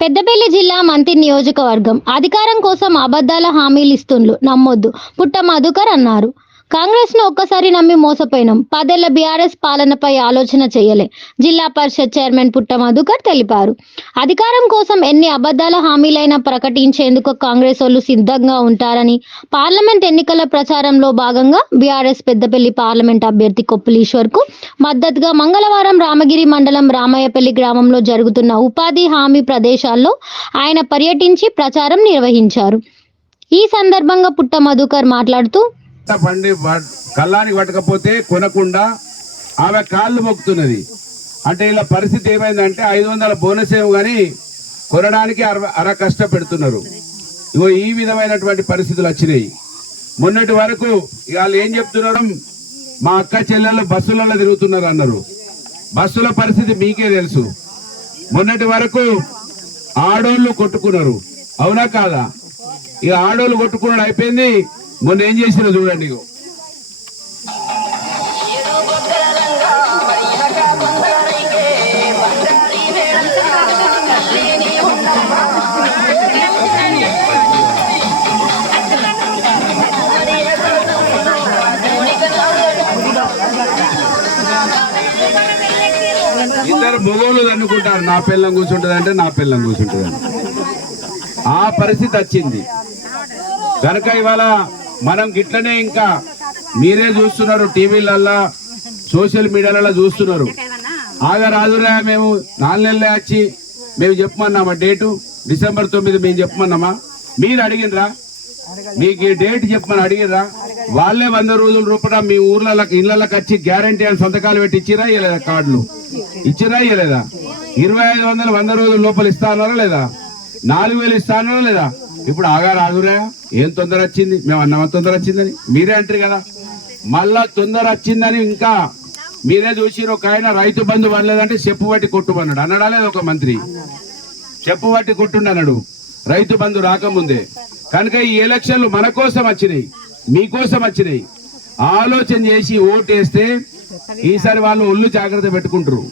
పెద్దపల్లి జిల్లా మంతి నియోజకవర్గం అధికారం కోసం అబద్ధాల హామీలు ఇస్తుండ్లు నమ్మొద్దు పుట్ట మధుకర్ అన్నారు. కాంగ్రెస్ ను ఒక్కసారి నమ్మి మోసపోయినాం. 10 ఏళ్ల బీఆర్ఎస్ పాలనపై ఆలోచన చేయలే. జిల్లా పరిషత్ చైర్మన్ పుట్ట మధుకర్ తెలిపారు. అధికారం కోసం ఎన్ని అబద్ధాల హామీలైనా ప్రకటించేందుకు కాంగ్రెస్ వాళ్ళు సిద్ధంగా ఉంటారని, పార్లమెంట్ ఎన్నికల ప్రచారంలో భాగంగా బీఆర్ఎస్ పెద్దపల్లి పార్లమెంట్ అభ్యర్థి కొప్పులీశ్వర్ కు మద్దతుగా మంగళవారం రామగిరి మండలం రామయ్యపల్లి గ్రామంలో జరుగుతున్న ఉపాధి హామీ ప్రదేశాల్లో ఆయన పర్యటించి ప్రచారం నిర్వహించారు. ఈ సందర్భంగా పుట్ట మధుకర్ మాట్లాడుతూ, పండి కళ్ళానికి పట్టకపోతే కొనకుండా ఆమె కాళ్ళు మొక్కుతున్నది. అంటే ఇలా పరిస్థితి ఏమైందంటే 500 బోనస్ ఏమో కానీ కొనడానికి అర కష్టపెడుతున్నారు. ఇగో ఈ విధమైనటువంటి పరిస్థితులు వచ్చినాయి. మొన్నటి వరకు వాళ్ళు ఏం చెప్తున్నారు, మా అక్క చెల్లెళ్ళు బస్సులలో తిరుగుతున్నారు అన్నారు. బస్సుల పరిస్థితి మీకే తెలుసు. మొన్నటి వరకు ఆడోళ్ళు కొట్టుకున్నారు, అవునా కాదా? ఇక ఆడోళ్ళు కొట్టుకున్నాడు అయిపోయింది. మొన్న ఏం చేసినా చూడండి, ఇద్దరు మొగోళ్ళు అనుకుంటారు నా పిల్లం కూర్చుంటుంది అంటే నా పిల్లం కూర్చుంటుంది. ఆ పరిస్థితి వచ్చింది కనుక ఇవాళ మనం గిట్లనే ఇంకా మీరే చూస్తున్నారు, టీవీలల్లా సోషల్ మీడియాలలో చూస్తున్నారు. ఆగరాదురా మేము 4 నెలలే వచ్చి మేము చెప్పమన్నామా డేటు? డిసెంబర్ 9 మేము చెప్పమన్నామా? మీరు అడిగినరా? మీకు డేట్ చెప్పమని అడిగినరా? వాళ్ళే 100 రోజుల రూపాయ మీ ఊర్లకి ఇళ్లకి వచ్చి గ్యారంటీ అని సంతకాలు పెట్టి ఇచ్చిరా ఇవ్వలేదా? కార్డులు ఇచ్చిరా ఇవ్వలేదా? 2500 100 రోజుల లోపల ఇస్తా అన్నారా లేదా? 4000 ఇస్తా అన్నారా లేదా? ఇప్పుడు ఆగరాదురా ఏం తొందర వచ్చింది? మేము అన్నామా తొందర వచ్చిందని? మీరే అంటారు కదా. మళ్ళా తొందర వచ్చిందని ఇంకా మీరే చూసిరు. ఒక ఆయన రైతు బంధు పడలేదంటే చెప్పు పట్టి కొట్టుమన్నాడు అన్నాడా లేదా? ఒక మంత్రి చెప్పు పట్టి కొట్టుండన్నాడు రైతు బంధు రాకముందే. కనుక ఈ ఎలక్షన్లు మన కోసం వచ్చినాయి, మీకోసం వచ్చినాయి. ఆలోచన చేసి ఓటేస్తే ఈసారి వాళ్ళు ఒళ్ళు జాగ్రత్త పెట్టుకుంటారు.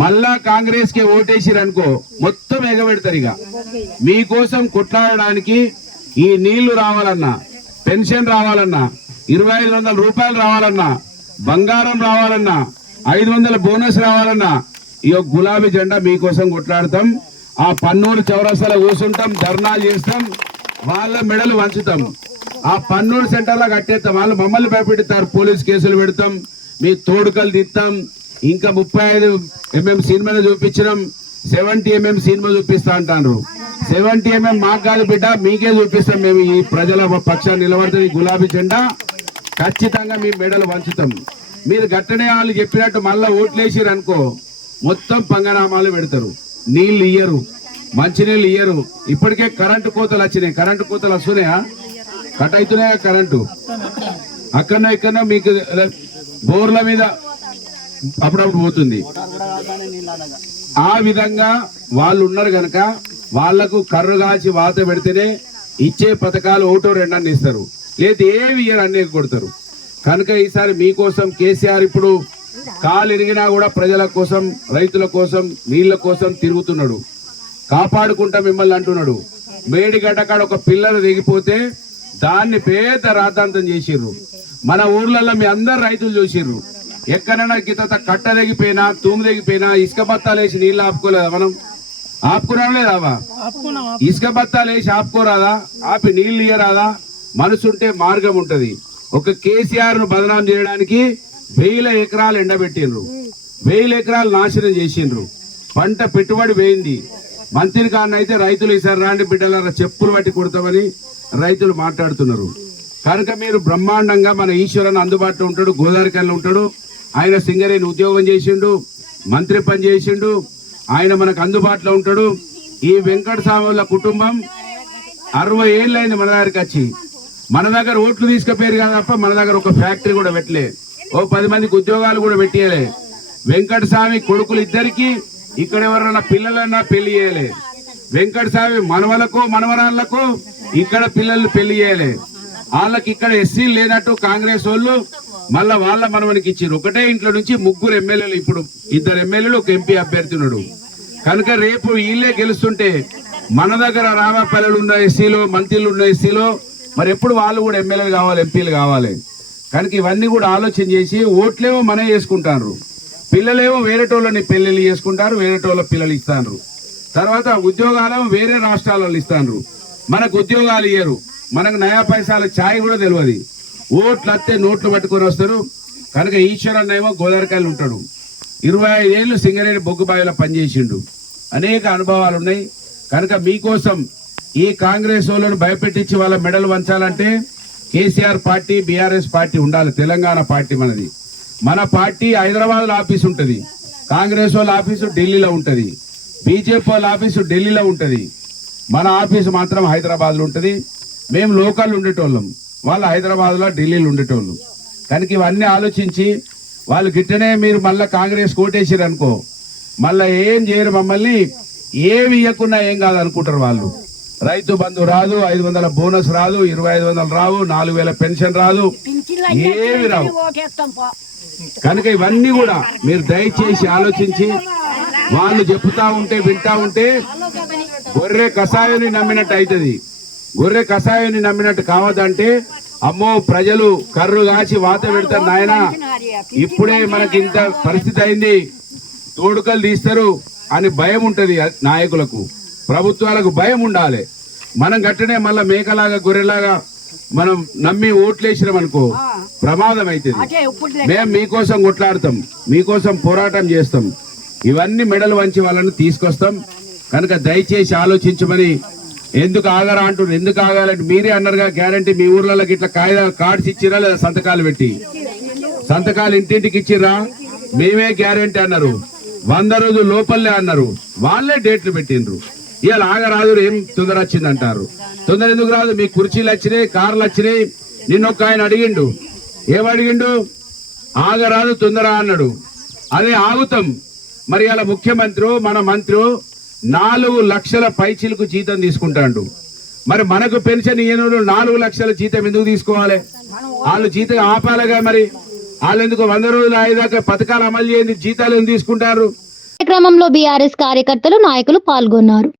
మళ్ళా కాంగ్రెస్ కి ఓటేసిరనుకో మొత్తం ఎగబెడతారు. ఇక మీకోసం కొట్లాడడానికి ఈ నీళ్లు రావాలన్నా, పెన్షన్ రావాలన్నా, 2500 రూపాయలు రావాలన్నా, బంగారం రావాలన్నా, 500 బోనస్ రావాలన్నా ఈ గులాబీ జెండా మీకోసం కొట్లాడతాం. ఆ పన్నూరు చౌరస్తాలో కూర్చుంటాం, ధర్నాలు చేస్తాం, వాళ్ళ మెడలు వంచుతాం. ఆ పన్నూరు సెంటర్లో కట్టేస్తాం. వాళ్ళు మమ్మల్ని భయపెడతారు, పోలీస్ కేసులు పెడతాం, మీ తోడుకలు తిత్తాం. ఇంకా 35mm సినిమాలు చూపించడం, 70mm సినిమా చూపిస్తా అంటారు. 70mm మాకు కాదు బిడ్డ, మీకే చూపిస్తాం. మేము ఈ ప్రజల పక్షాన్ని నిలబడుతున్న ఈ గులాబీ జెండా ఖచ్చితంగా మీ మెడలు వంచుతాం. మీరు గట్టనే వాళ్ళు చెప్పినట్టు మళ్ళా ఓట్లేసిరు అనుకో మొత్తం పంగనామాలు పెడతారు. నీళ్లు ఇయ్యరు, మంచినీళ్ళు ఇయ్యరు. ఇప్పటికే కరెంటు కోతలు వచ్చినాయి. కరెంటు కోతలు వస్తున్నాయా? కట్ అవుతున్నాయా కరెంటు? అక్కడనో ఇక్కడనో మీకు బోర్ల మీద అప్పుడప్పుడు పోతుంది. ఆ విధంగా వాళ్ళు ఉన్నారు కనుక వాళ్లకు కర్రు కాచి వాత పెడితేనే ఇచ్చే పథకాలు 1-2 అన్ని ఇస్తారు, లేదు ఏవి ఇయ్యరు, అన్నీ కొడతారు. కనుక ఈసారి మీకోసం కేసీఆర్ ఇప్పుడు కాలు ఇరిగినా కూడా ప్రజల కోసం, రైతుల కోసం, నీళ్ల కోసం తిరుగుతున్నాడు. కాపాడుకుంటా మిమ్మల్ని అంటున్నాడు. మేడిగడ్డ కాడ ఒక పిల్లలు దిగిపోతే దాన్ని పేద రాతాంతం చేసిర్రు. మన ఊర్లలో మీ అందరు రైతులు చూసిర్రు. ఎక్కడైనా గిత కట్ట తెగిపోయినా, తూము తెగిపోయినా ఇసుక బత్తాలు వేసి నీళ్ళు ఆపుకోలేదా? మనం ఆపుకున్నాం లేదా? ఇసుక బత్తాలు వేసి ఆపుకోరాదా? ఆపి నీళ్లు ఇయ్యరాదా? మనసుంటే మార్గం ఉంటది. ఒక కేసీఆర్ ను బదనాం చేయడానికి 1000 ఎకరాలు ఎండబెట్టిండ్రు, 1000 ఎకరాలు నాశనం చేసిండ్రు. పంట పెట్టుబడి పోయింది. మంత్రి కాన్నైతే రైతులు ఈసారి రాండి బిడ్డల చెప్పులు పట్టి కొడతామని రైతులు మాట్లాడుతున్నారు. కనుక మీరు బ్రహ్మాండంగా మన ఈశ్వరన్ అందుబాటులో ఉంటాడు, గోదావరికల్లో ఉంటాడు. ఆయన సింగరేణి ఉద్యోగం చేసిండు, మంత్రి పని చేసిండు, ఆయన మనకు అందుబాటులో ఉంటాడు. ఈ వెంకట సామల కుటుంబం 60 ఏళ్ళైంది మన దగ్గరికి వచ్చి. మన దగ్గర ఓట్లు తీసుకుపోయారు కదా తప్ప మన దగ్గర ఒక ఫ్యాక్టరీ కూడా పెట్టలే, ఓ 10 మందికి ఉద్యోగాలు కూడా పెట్టేయలే. వెంకట స్వామి కొడుకులు ఇద్దరికి ఇక్కడ ఎవరన్నా పిల్లలన్నా పెళ్లి చేయలే. వెంకట స్వామి మనవలకు మనవరాళ్లకు ఇక్కడ పిల్లలు పెళ్లి చేయలే. వాళ్ళకి ఇక్కడ ఎస్సీలు లేనట్టు కాంగ్రెస్ వాళ్ళు మళ్ళా వాళ్ళ మనవనికి ఇచ్చారు. ఒకటే ఇంట్లో నుంచి 3 ఎమ్మెల్యేలు, ఇప్పుడు 2 ఎమ్మెల్యేలు, ఒక ఎంపీ అభ్యర్థి ఉన్నాడు. కనుక రేపు వీళ్ళే గెలుస్తుంటే మన దగ్గర రామాపల్లెలు ఉన్న ఎస్సీలో మంత్రులు ఉన్న ఎస్సీలో మరి ఎప్పుడు వాళ్ళు కూడా ఎమ్మెల్యేలు కావాలి, ఎంపీలు కావాలి. కనుక ఇవన్నీ కూడా ఆలోచన చేసి ఓట్లేమో మనం చేసుకుంటారు, పిల్లలేమో వేరేటోళ్ళని పెళ్ళిళ్ళు చేసుకుంటారు, వేరేటోళ్ళ పిల్లలు ఇస్తారు. తర్వాత ఉద్యోగాలేమో వేరే రాష్ట్రాలలో ఇస్తారు, మనకు ఉద్యోగాలు ఇయ్యరు, మనకు నయా పైసాల ఛాయ్ కూడా తెలియదు. ఓట్లు వస్తే నోట్లు పట్టుకొని వస్తారు. కనుక ఈశ్వరన్న ఏమో గోదావరికాయలు ఉంటాడు, 25 ఏళ్ళు సింగరేణి బొగ్గుబావిలో పనిచేసిండు, అనేక అనుభవాలు ఉన్నాయి. కనుక మీకోసం ఈ కాంగ్రెస్ వాళ్ళను భయపెట్టించి వాళ్ళ మెడలు వంచాలంటే కేసీఆర్ పార్టీ, బీఆర్ఎస్ పార్టీ ఉండాలి. తెలంగాణ పార్టీ మనది. మన పార్టీ హైదరాబాద్లో ఆఫీస్ ఉంటుంది, కాంగ్రెస్ వాళ్ళ ఆఫీసు ఢిల్లీలో ఉంటుంది, బీజేపీ వాళ్ళ ఆఫీసు ఢిల్లీలో ఉంటుంది, మన ఆఫీసు మాత్రం హైదరాబాద్లో ఉంటుంది. మేము లోకల్ ఉండేటోళ్ళం, వాళ్ళు హైదరాబాద్లో ఢిల్లీలో ఉండేటోళ్ళు. కనుక ఇవన్నీ ఆలోచించి వాళ్ళు గిట్టనే మీరు మళ్ళీ కాంగ్రెస్ కోటేసారు అనుకో, మళ్ళీ ఏం చేయరు, మమ్మల్ని ఏమి ఇవ్వకున్నా ఏం కాదు అనుకుంటారు వాళ్ళు. రైతు బంధు రాదు, 500 బోనస్ రాదు, 2500 రావు, 4000 పెన్షన్ రాదు, ఏమి రావు. కనుక ఇవన్నీ కూడా మీరు దయచేసి ఆలోచించి వాళ్ళు చెప్తా ఉంటే వింటా ఉంటే గొర్రె కషాయాన్ని నమ్మినట్టు అవుతుంది. గొర్రె కషాయాన్ని నమ్మినట్టు కావద్దంటే అమ్మో ప్రజలు కర్రు కాచి వాత పెడతారు నాయన, ఇప్పుడే మనకి ఇంత పరిస్థితి అయింది, తోడుకలు తీస్తారు అని భయం ఉంటది నాయకులకు, ప్రభుత్వాలకు భయం ఉండాలి. మనం గట్టనే మళ్ళా మేకలాగా గొర్రెలాగా మనం నమ్మి ఓట్లేసినాం అనుకో ప్రమాదం అవుతుంది. మేము మీకోసం కొట్లాడతాం, మీకోసం పోరాటం చేస్తాం, ఇవన్నీ మెడలు వంచి వాళ్ళని తీసుకొస్తాం. కనుక దయచేసి ఆలోచించమని. ఎందుకు ఆగరా అంటున్నారు, ఎందుకు ఆగాలంటే మీరే అన్నారుగా గ్యారంటీ మీ ఊర్లకి ఇట్లా కాగితాలు కార్డ్స్ ఇచ్చిరా లేదా సంతకాలు పెట్టి, సంతకాలు ఇంటింటికి ఇచ్చిరా, మేమే గ్యారంటీ అన్నారు, 100 రోజులు లోపలే అన్నారు, వాళ్ళే డేట్లు పెట్టిండ్రు. ఇవాళ ఆగరాదు, ఏం తొందర వచ్చింది అంటారు. తొందర ఎందుకు రాదు, మీ కుర్చీలు వచ్చినాయి, కార్లు వచ్చినాయి. నిన్నొక్క ఆయన అడిగిండు, ఏమడిగిండు, ఆగరాదు తొందర అన్నాడు. అదే ఆగుతాం. మరి ఇలా ముఖ్యమంత్రి మన మంత్రి 4 లక్షల పైచీలకు జీతం తీసుకుంటాడు. మరి మనకు పెన్షన్ ఇయ్యనోడు 4 లక్షల జీతం ఎందుకు తీసుకోవాలి? వాళ్ళు జీతం ఆపాలిగా. మరి వాళ్ళు ఎందుకు 100 రోజులు అయ్యేదాకా పథకాలు అమలు చేయండి, జీతాలు ఎందుకు తీసుకుంటారు? కార్యక్రమంలో బీఆర్ఎస్ కార్యకర్తలు, నాయకులు పాల్గొన్నారు.